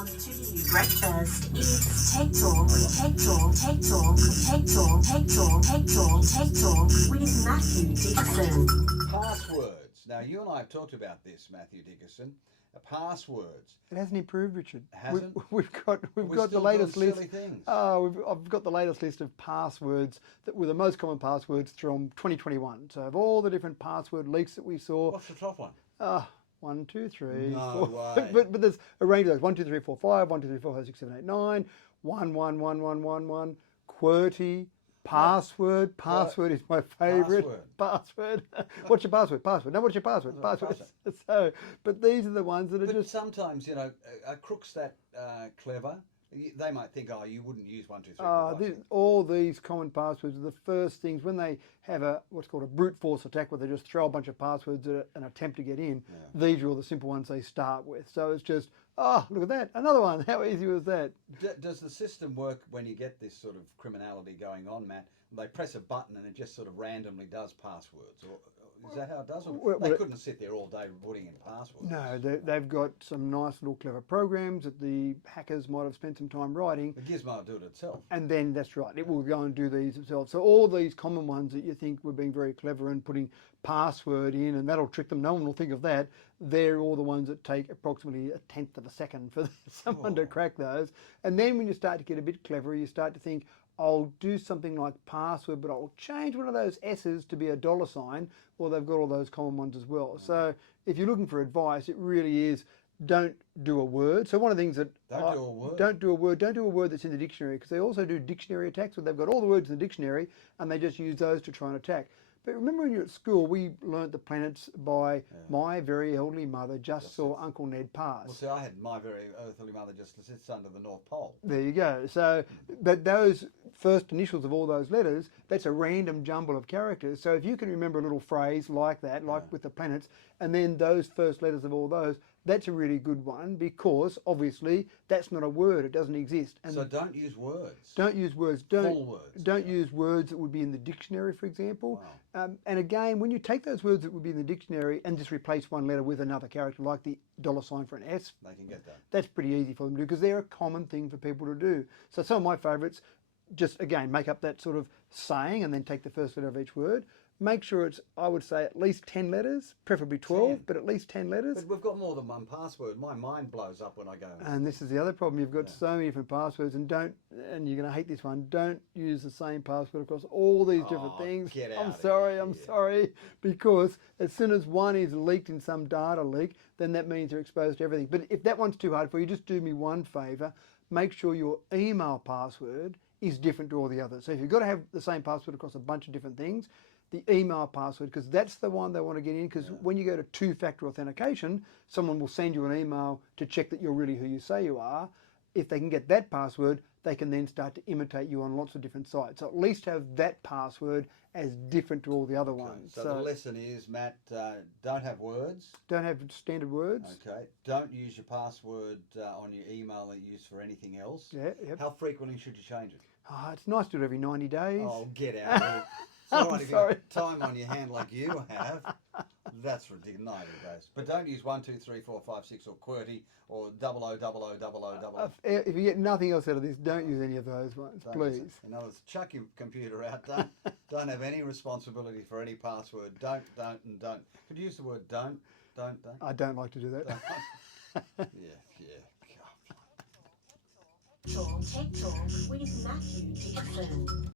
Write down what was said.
on to you. Breakfast is Tech Talk, Tech Talk, Tech Talk, Tech Talk, Tech Talk, Tech Talk, Tech Talk with Mathew Dickerson. Passwords. Now, you and I have talked about this, Mathew Dickerson. Passwords. It hasn't improved, Richard. Hasn't? We've got the latest list. Silly things. I've got the latest list of passwords that were the most common passwords from 2021. So of all the different password leaks that we saw. What's the top one? 1, 2, 3, No 4. way. But there's a range of those. 1, 2, 3, 4, 5. 1, 2, 3, 4, 5, 6, 7, 8, 9. 1, 1, 1, 1, 1, 1. QWERTY. Password. Password is my favourite. Password. What's your password? Password. No, what's your password? Password. So, but these are the ones that are just. Sometimes, you know, a crook's that clever. They might think, oh, you wouldn't use 1, 2, 3, 4, 5, 6. All these common passwords are the first things when they have what's called a brute force attack, where they just throw a bunch of passwords at an attempt to get in. Yeah. These are all the simple ones they start with. So it's just, look at that, another one. How easy was that? Does the system work when you get this sort of criminality going on, Matt? They press a button and it just sort of randomly does passwords, or is that how it does? Or they couldn't sit there all day putting in passwords. No, they've got some nice little clever programs that the hackers might have spent some time writing. The gizmo will do it itself. And then, that's right, it will go and do these itself. So all these common ones that you think were being very clever and putting password in, and that'll trick them, no one will think of that, they're all the ones that take approximately 1/10 of a second for someone to crack those. And then when you start to get a bit cleverer, you start to think, I'll do something like password, but I'll change one of those S's to be a $sign, or they've got all those common ones as well. So if you're looking for advice, it really is, don't do a word. So one of the things that... Don't do a word. Don't do a word that's in the dictionary, because they also do dictionary attacks, where they've got all the words in the dictionary, and they just use those to try and attack. But remember when you were at school, we learnt the planets by My Very Elderly Mother Just Saw Uncle Ned Pass. Well, see, I had My Very Elderly Mother Just Sits Under the North Pole. There you go. So, but those first initials of all those letters, that's a random jumble of characters. So if you can remember a little phrase like that, like with the planets, and then those first letters of all those, that's a really good one, because obviously that's not a word, it doesn't exist. And so don't use words. Don't use words. Full words. Don't use words that would be in the dictionary, for example. Wow. And again, when you take those words that would be in the dictionary and just replace one letter with another character, like the $sign for an S, they can get that. That's pretty easy for them to do, because they're a common thing for people to do. So some of my favourites, just again, make up that sort of saying and then take the first letter of each word. Make sure it's, I would say, at least 10 letters, preferably 12, 10. but at least 10 letters. But we've got more than one password. My mind blows up when I go. And this is the other problem. You've got so many different passwords, and you're going to hate this one, don't use the same password across all these different things. Get out I'm sorry, because as soon as one is leaked in some data leak, then that means they're exposed to everything. But if that one's too hard for you, just do me one favour. Make sure your email password is different to all the others. So if you've got to have the same password across a bunch of different things, the email password, because that's the one they want to get in, because when you go to two-factor authentication, someone will send you an email to check that you're really who you say you are. If they can get that password, they can then start to imitate you on lots of different sites. So at least have that password as different to all the other ones. So the lesson is, Matt, don't have words. Don't have standard words. Okay. Don't use your password on your email that you use for anything else. Yeah. Yep. How frequently should you change it? It's nice to do it every 90 days. Oh, get out of here. I'm sorry. Time on your hand like you have. That's ridiculous. 90 days. But don't use 1, 2, 3, 4, 5, 6 or QWERTY or 00000000. If you get nothing else out of this, don't use any of those ones, please. In other words, chuck your computer out. Don't have any responsibility for any password. Don't. Could you use the word don't? I don't like to do that. Yeah. Tech Talk with Mathew Dickerson.